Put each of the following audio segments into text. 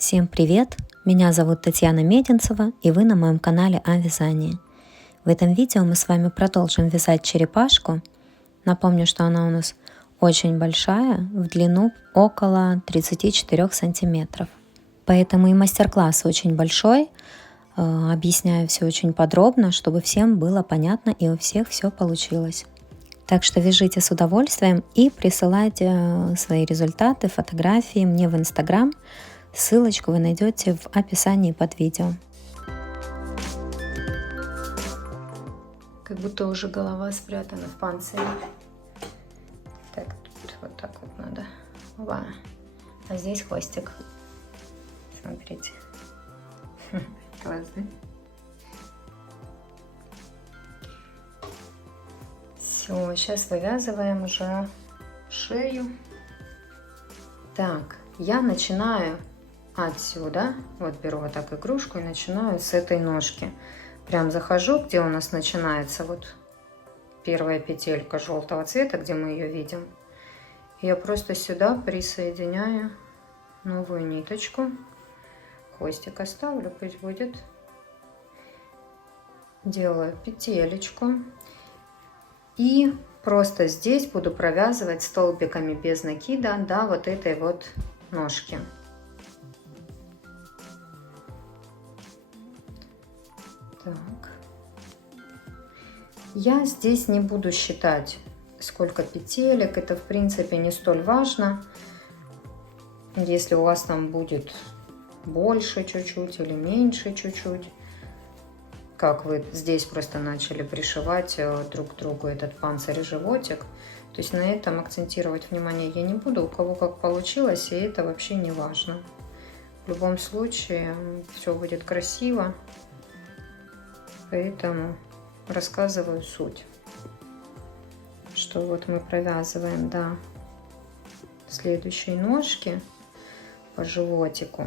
Всем привет! Меня зовут Татьяна Мединцева, и вы на моем канале о вязании. В этом видео мы с вами продолжим вязать черепашку. Напомню, что она у нас очень большая, в длину около 34 сантиметров. Поэтому и мастер-класс очень большой. Объясняю все очень подробно, чтобы всем было понятно и у всех все получилось. Так что вяжите с удовольствием и присылайте свои результаты, фотографии мне в Инстаграм. Ссылочку вы найдете в описании под видео. Как будто уже голова спрятана в панцире. Так, тут вот так вот надо. Ва. А здесь хвостик. Смотрите. Класс, да? Все, сейчас вывязываем уже шею. Так, я начинаю отсюда, вот беру вот так игрушку и начинаю с этой ножки. Прям захожу, где у нас начинается вот первая петелька желтого цвета, где мы ее видим. Я просто сюда присоединяю новую ниточку. Хвостик оставлю, пусть будет. Делаю петелечку. И просто здесь буду провязывать столбиками без накида до вот этой вот ножки. Так. Я здесь не буду считать, сколько петелек. Это, в принципе, не столь важно. Если у вас там будет больше чуть-чуть или меньше чуть-чуть. Как вы здесь просто начали пришивать друг к другу этот панцирь и животик. То есть на этом акцентировать внимание я не буду. У кого как получилось, и это вообще не важно. В любом случае все будет красиво. Поэтому рассказываю суть. Что вот мы провязываем до следующей ножки по животику.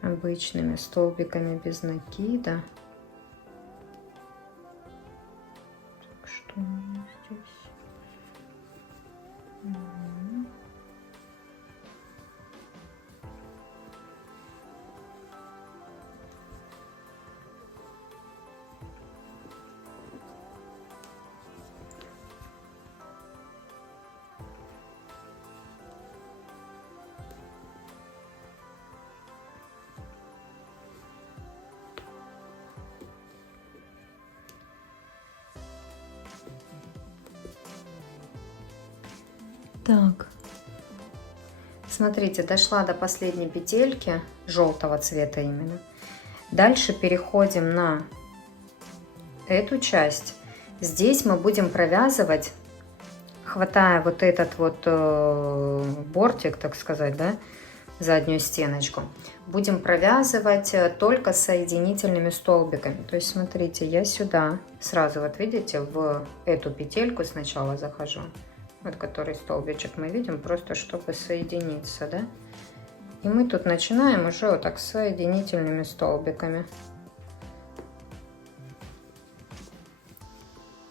Обычными столбиками без накида. Так, что у меня здесь? Так, смотрите, дошла до последней петельки желтого цвета именно. Дальше переходим на эту часть. Здесь мы будем провязывать, хватая вот этот вот бортик, так сказать, да, заднюю стеночку, будем провязывать только соединительными столбиками. То есть смотрите, я сюда сразу, вот видите, в эту петельку сначала захожу. Вот который столбичек мы видим, просто чтобы соединиться, да. И мы тут начинаем уже вот так соединительными столбиками.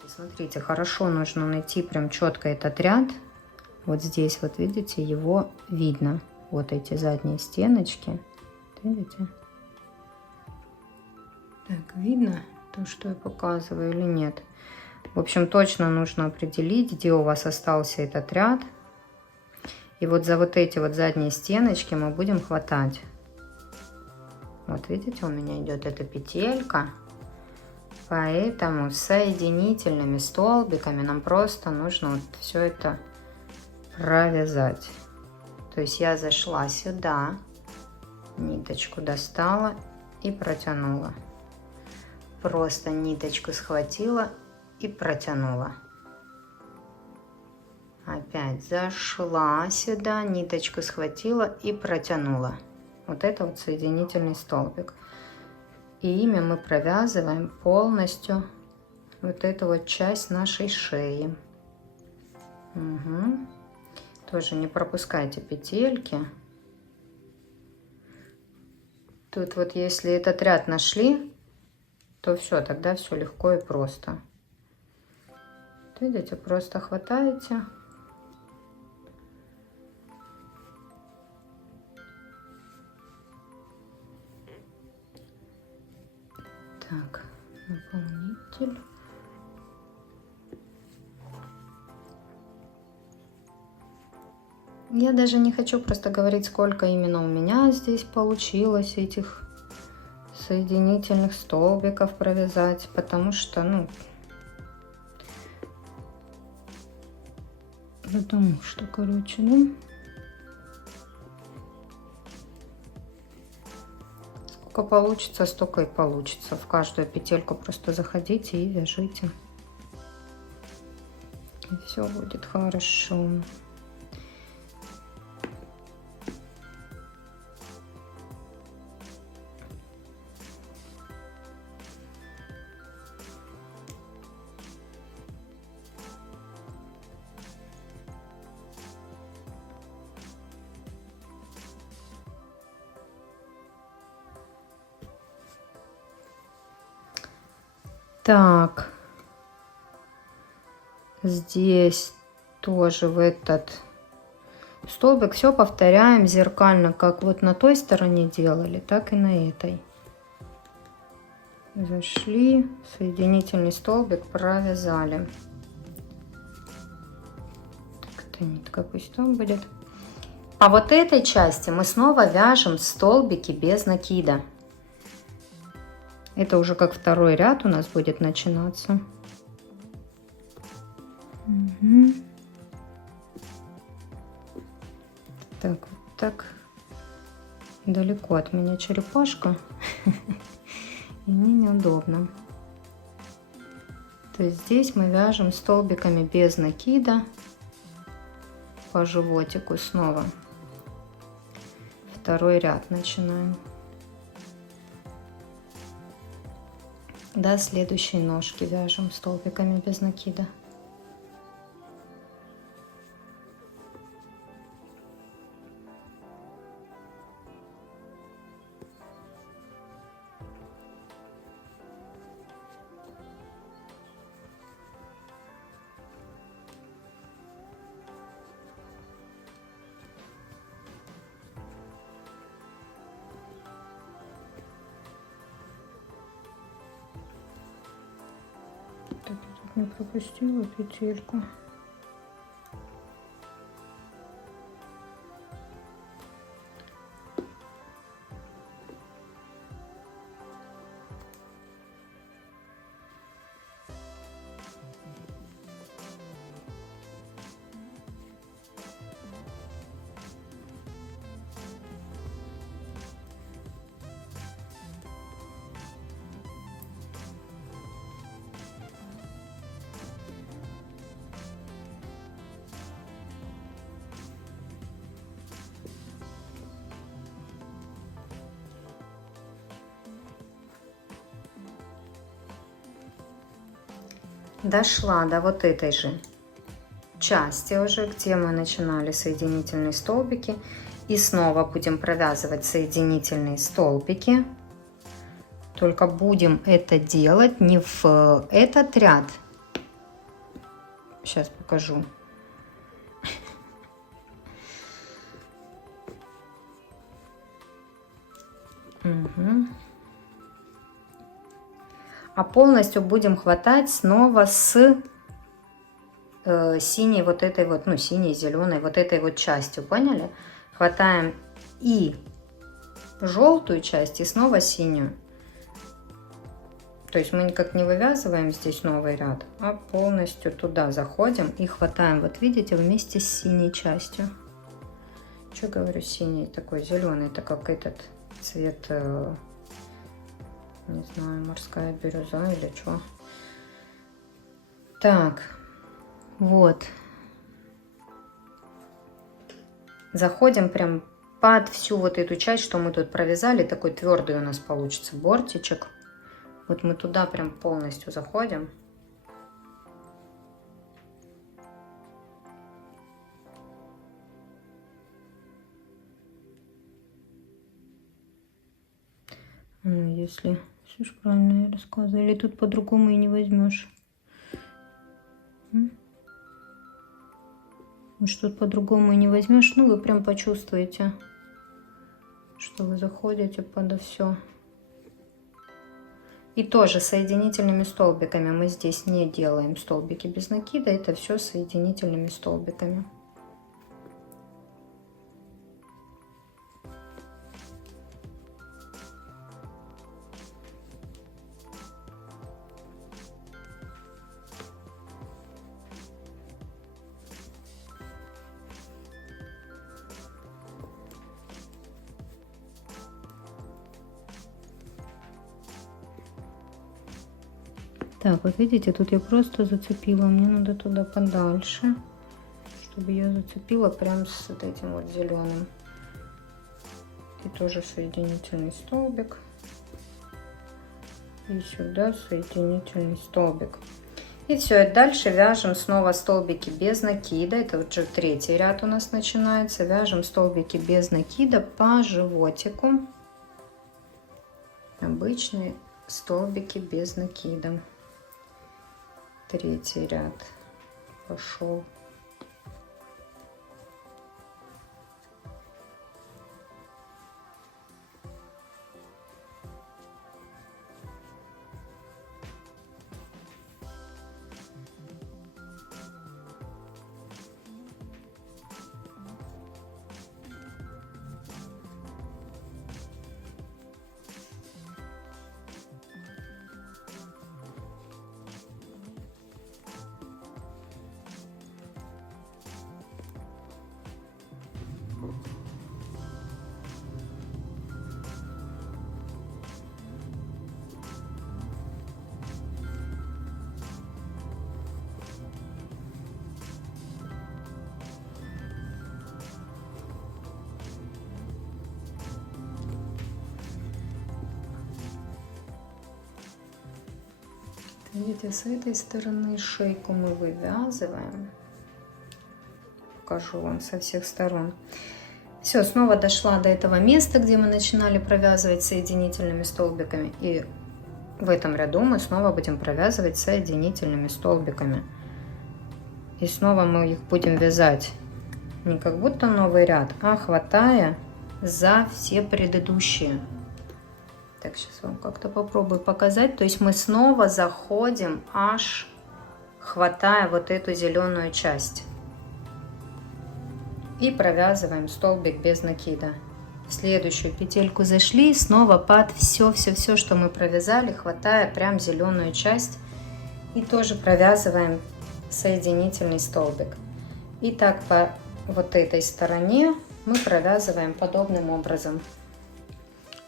Смотрите, хорошо нужно найти прям четко этот ряд. Вот здесь вот видите, его видно. Вот эти задние стеночки. Видите? Так, видно то, что я показываю или нет? В общем, точно нужно определить, где у вас остался этот ряд. И вот за вот эти вот задние стеночки мы будем хватать. Вот видите, у меня идет эта петелька. Поэтому соединительными столбиками нам просто нужно вот все это провязать. То есть я зашла сюда, ниточку достала и протянула. Просто ниточку схватила и протянула. Опять зашла сюда, ниточку схватила и протянула. Вот это вот соединительный столбик. И ими мы провязываем полностью вот эту вот часть нашей шеи. Угу. Тоже не пропускайте петельки. Тут вот если этот ряд нашли, то все, тогда все легко и просто. Видите, просто хватаете. Так, наполнитель. Я даже не хочу просто говорить, сколько именно у меня здесь получилось этих соединительных столбиков провязать, потому что, ну, потому что, короче, да. Сколько получится, столько и получится. В каждую петельку просто заходите и вяжите. И все будет хорошо. Так, здесь тоже в этот столбик все повторяем зеркально, как вот на той стороне делали, так и на этой. Зашли, соединительный столбик провязали. Так, эта нитка пусть там будет. А вот этой части мы снова вяжем столбики без накида. Это уже как второй ряд у нас будет начинаться. Угу. Так, вот так. Далеко от меня черепашка. И мне неудобно. То есть здесь мы вяжем столбиками без накида по животику снова. Второй ряд начинаем. До следующей ножки вяжем столбиками без накида. Так, я тут не пропустила петельку. Дошла до вот этой же части уже, где мы начинали соединительные столбики. И снова будем провязывать соединительные столбики. Только будем это делать не в этот ряд. Сейчас покажу. Угу. А полностью будем хватать снова с синей вот этой вот, ну, синей, зеленой, вот этой вот частью, поняли? Хватаем и желтую часть, и снова синюю. То есть мы никак не вывязываем здесь новый ряд, а полностью туда заходим и хватаем, вот видите, вместе с синей частью. Что говорю, синий такой, зеленый, это как этот цвет... Не знаю, морская бирюза или что. Так, вот. Заходим прям под всю вот эту часть, что мы тут провязали. Такой твердый у нас получится бортичек. Вот мы туда прям полностью заходим. Ну, если... Все же правильно я рассказываю. Или тут по-другому и не возьмешь. Уж тут по-другому и не возьмешь. Ну, вы прям почувствуете, что вы заходите под все. И тоже соединительными столбиками. Мы здесь не делаем столбики без накида. Это все соединительными столбиками. Так, вот видите, тут я просто зацепила. Мне надо туда подальше, чтобы я зацепила прям с вот этим вот зеленым. И тоже соединительный столбик. И сюда соединительный столбик. И все, и дальше вяжем снова столбики без накида. Это вот уже третий ряд у нас начинается. Вяжем столбики без накида по животику. Обычные столбики без накида. Третий ряд пошел. Видите, с этой стороны шейку мы вывязываем. Покажу вам со всех сторон. Все, снова дошла до этого места, где мы начинали провязывать соединительными столбиками. И в этом ряду мы снова будем провязывать соединительными столбиками. И снова мы их будем вязать не как будто новый ряд, а хватая за все предыдущие. Так, сейчас вам как-то попробую показать. То есть мы снова заходим, аж хватая вот эту зеленую часть. И провязываем столбик без накида. В следующую петельку зашли, снова под все, что мы провязали, хватая прям зеленую часть. И тоже провязываем соединительный столбик. И так по вот этой стороне мы провязываем подобным образом.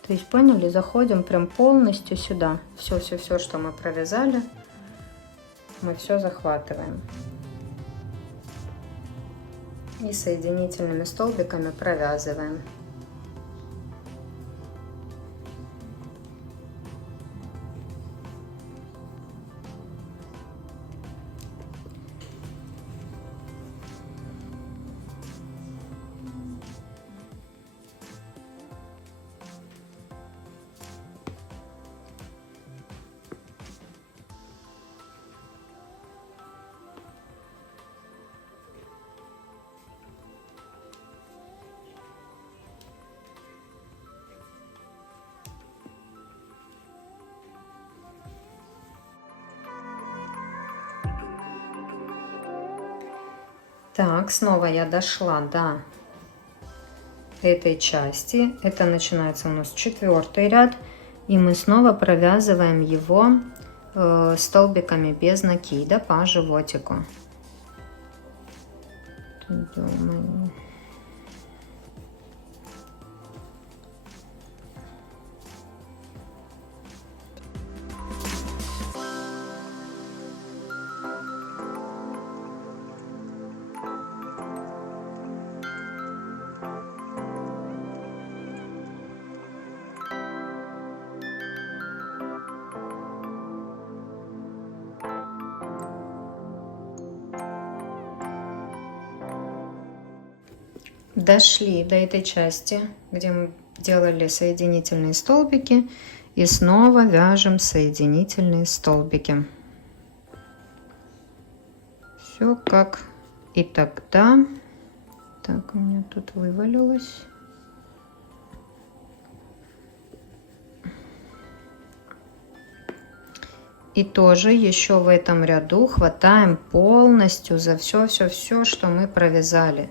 То есть, поняли, заходим прям полностью сюда. Все, что мы провязали, мы все захватываем. И соединительными столбиками провязываем. Так, снова я дошла до этой части. Это начинается у нас 4-й ряд. И мы снова провязываем его столбиками без накида по животику. Дошли до этой части, где мы делали соединительные столбики, и снова вяжем соединительные столбики. Все как И тогда, так, у меня тут вывалилось. И тоже еще в этом ряду хватаем полностью за все, что мы провязали.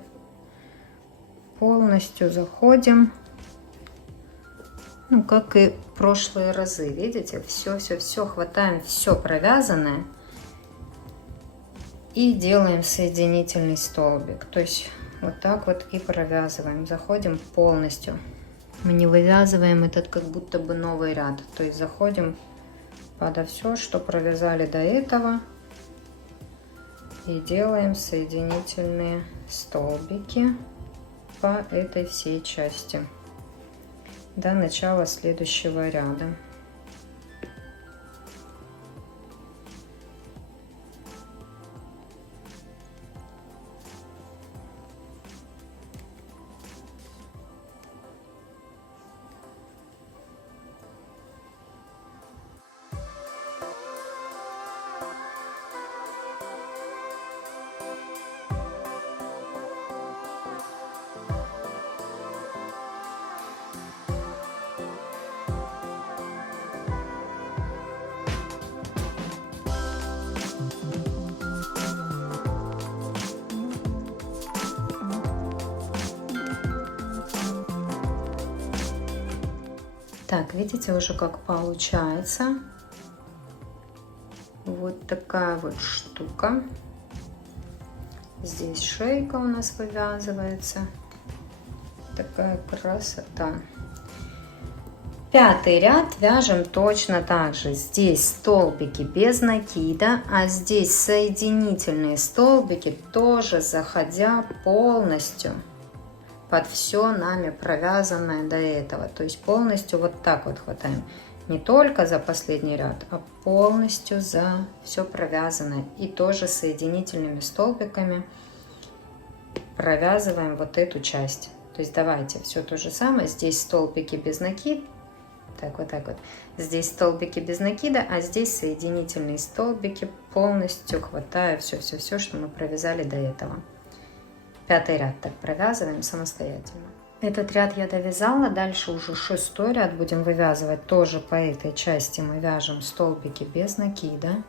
Полностью заходим. Ну, как и в прошлые разы, видите, все хватаем, все провязанное и делаем соединительный столбик. То есть вот так вот и провязываем, заходим полностью. Мы не вывязываем этот как будто бы новый ряд, то есть заходим подо все, что провязали до этого, и делаем соединительные столбики по этой всей части до начала следующего ряда. Так, видите уже как получается. Вот такая вот штука. Здесь шейка у нас вывязывается. Такая красота. Пятый ряд вяжем точно так же. Здесь столбики без накида, а здесь соединительные столбики, тоже заходя полностью под все нами провязанное до этого. То есть полностью вот так вот хватаем. Не только за последний ряд, а полностью за все провязанное. И тоже соединительными столбиками провязываем вот эту часть. То есть давайте все то же самое. Здесь столбики без накида. Так, вот так вот. Здесь столбики без накида, а здесь соединительные столбики, полностью хватая все, что мы провязали до этого. Пятый ряд так провязываем самостоятельно. Этот ряд я довязала, дальше уже шестой ряд будем вывязывать. Тоже по этой части мы вяжем столбики без накида.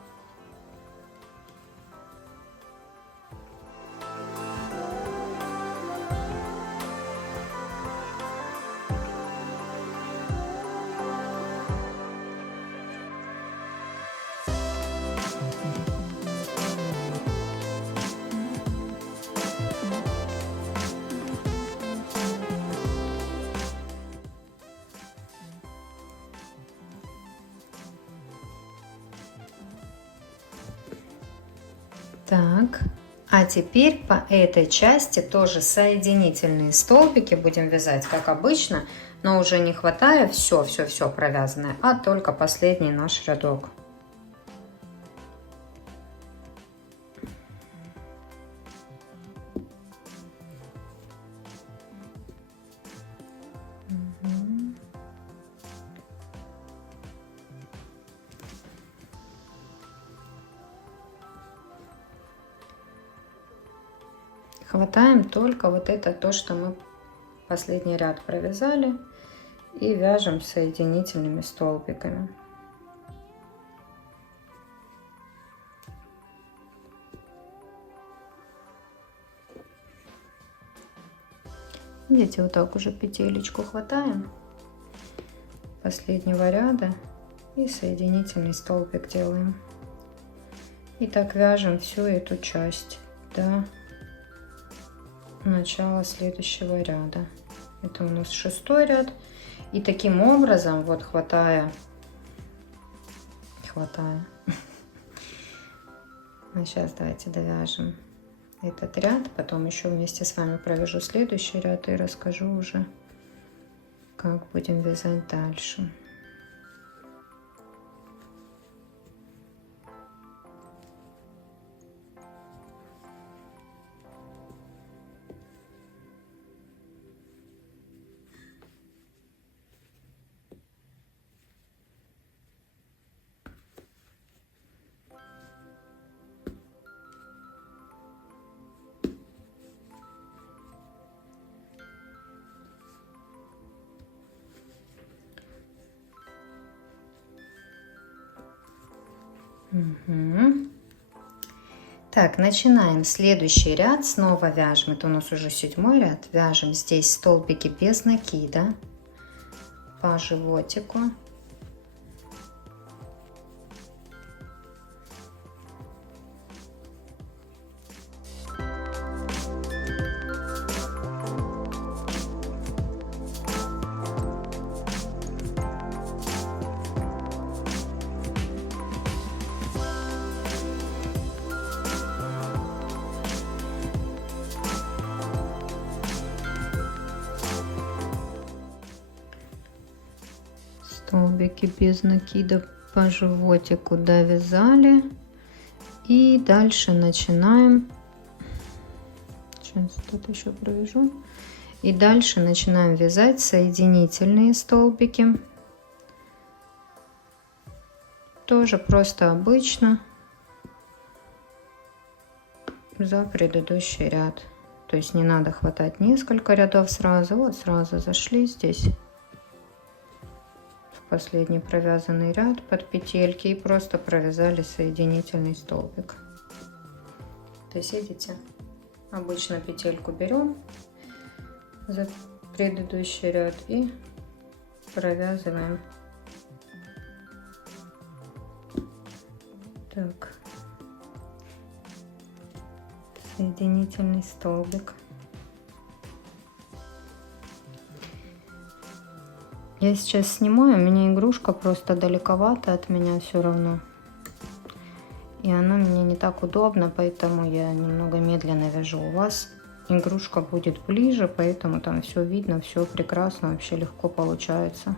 Так, а теперь по этой части тоже соединительные столбики будем вязать, как обычно, но уже не хватая все провязанное, а только последний наш рядок. Хватаем только вот это то, что мы последний ряд провязали, и вяжем соединительными столбиками. Видите, вот так уже петелечку хватаем последнего ряда и соединительный столбик делаем. И так вяжем всю эту часть до начала следующего ряда. Это у нас шестой ряд. И таким образом, вот хватая. А сейчас давайте довяжем этот ряд. Потом еще вместе с вами провяжу следующий ряд и расскажу уже, как будем вязать дальше. Угу. Так, начинаем следующий ряд. Снова вяжем. Это у нас уже 7-й ряд. Вяжем здесь столбики без накида по животику. Столбики без накида по животику довязали. И дальше начинаем. Сейчас тут еще провяжу. И дальше начинаем вязать соединительные столбики. Тоже просто обычно за предыдущий ряд. То есть не надо хватать несколько рядов сразу. Вот сразу зашли здесь в последний провязанный ряд под петельки и просто провязали соединительный столбик. То есть видите, обычно петельку берем за предыдущий ряд и провязываем. Так, соединительный столбик. Я сейчас снимаю, у меня игрушка просто далековато от меня все равно. И она мне не так удобно, поэтому я немного медленно вяжу. У вас игрушка будет ближе, поэтому там все видно, все прекрасно, вообще легко получается.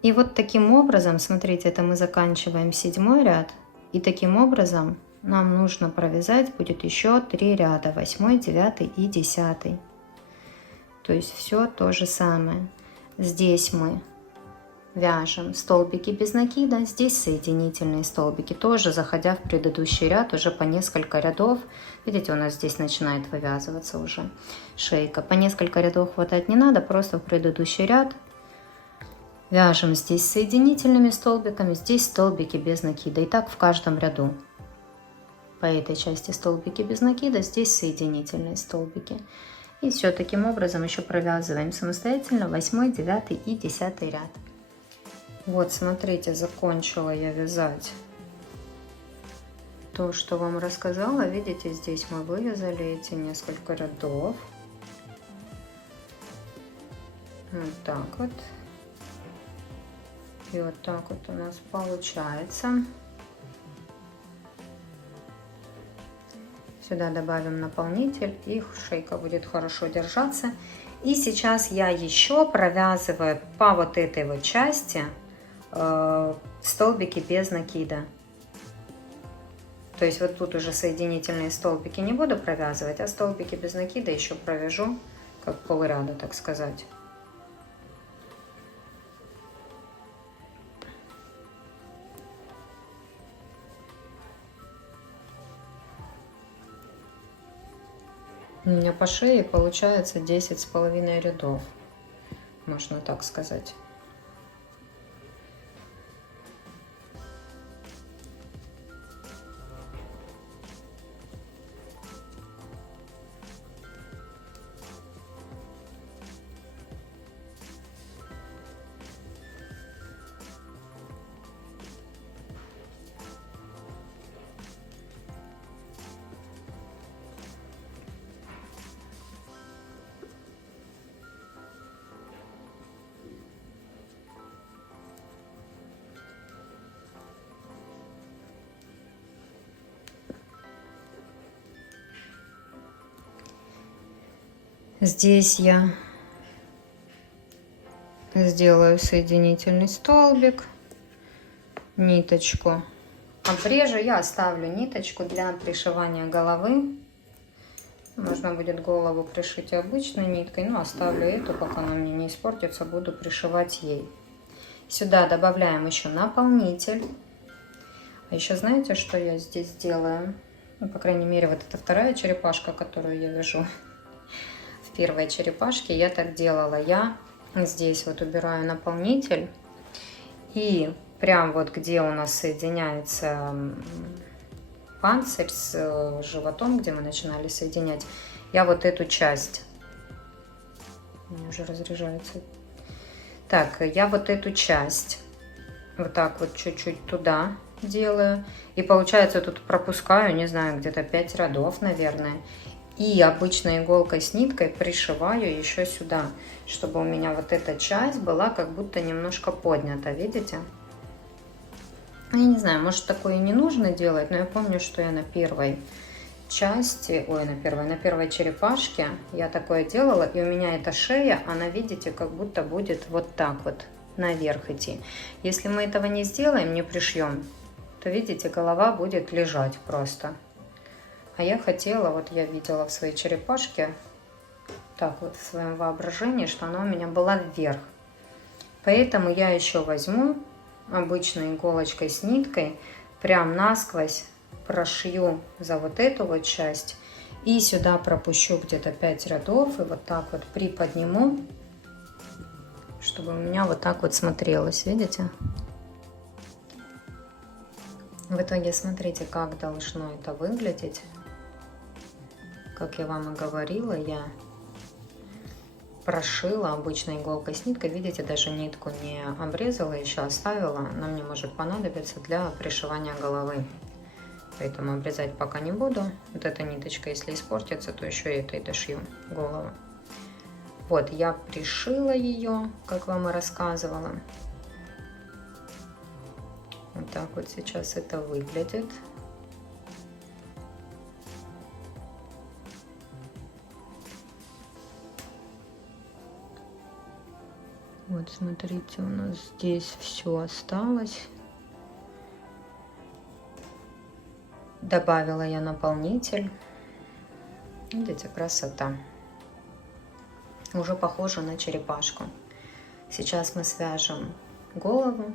И вот таким образом, смотрите, это мы заканчиваем 7-й ряд. И таким образом нам нужно провязать будет еще 3 ряда, 8, 9 и 10. То есть все то же самое. Здесь мы вяжем столбики без накида, здесь соединительные столбики, тоже заходя в предыдущий ряд уже по несколько рядов. Видите, у нас здесь начинает вывязываться уже шейка. По несколько рядов хватать не надо, просто в предыдущий ряд вяжем здесь соединительными столбиками, здесь столбики без накида. И так в каждом ряду. По этой части столбики без накида, здесь соединительные столбики. И все таким образом еще провязываем самостоятельно 8, 9 и 10 ряд. Вот, смотрите, закончила я вязать то, что вам рассказала. Видите, здесь мы вывязали эти несколько рядов. Вот так вот. И вот так вот у нас получается. Сюда добавим наполнитель, и шейка будет хорошо держаться. И сейчас я еще провязываю по вот этой вот части столбики без накида. То есть вот тут уже соединительные столбики не буду провязывать, а столбики без накида еще провяжу, как полряда, так сказать. У меня по шее получается 10,5 рядов, можно так сказать. Здесь я сделаю соединительный столбик, ниточку обрежу, я оставлю ниточку для пришивания головы. Можно будет голову пришить обычной ниткой, но оставлю эту, пока она мне не испортится, буду пришивать ей. Сюда добавляем еще наполнитель. А еще знаете, что я здесь делаю? Ну, по крайней мере, вот эта вторая черепашка, которую я вяжу. В первой черепашке я так делала. Я здесь вот убираю наполнитель. И прям вот где у нас соединяется панцирь с животом, где мы начинали соединять, я вот эту часть... У меня уже разряжается. Так, я вот эту часть вот так вот чуть-чуть туда делаю. И получается, тут пропускаю, не знаю, где-то 5 рядов, наверное. И обычной иголкой с ниткой пришиваю еще сюда, чтобы у меня вот эта часть была как будто немножко поднята, видите? Я не знаю, может такое и не нужно делать, но я помню, что я на первой части, на первой черепашке я такое делала, и у меня эта шея, она, видите, как будто будет вот так вот наверх идти. Если мы этого не сделаем, не пришьем, то, видите, голова будет лежать просто. А я хотела, вот я видела в своей черепашке, так вот в своем воображении, что она у меня была вверх. Поэтому я еще возьму обычной иголочкой с ниткой, прям насквозь прошью за вот эту вот часть. И сюда пропущу где-то 5 рядов. И вот так вот приподниму, чтобы у меня вот так вот смотрелось, видите? В итоге смотрите, как должно это выглядеть. Как я вам и говорила, я прошила обычной иголкой с ниткой. Видите, даже нитку не обрезала, еще оставила. Она мне может понадобиться для пришивания головы. Поэтому обрезать пока не буду. Вот эта ниточка, если испортится, то еще и этой дошью голову. Вот, я пришила ее, как вам и рассказывала. Вот так вот сейчас это выглядит. Вот, смотрите, у нас здесь все осталось. Добавила я наполнитель. Видите, красота. Уже похоже на черепашку. Сейчас мы свяжем голову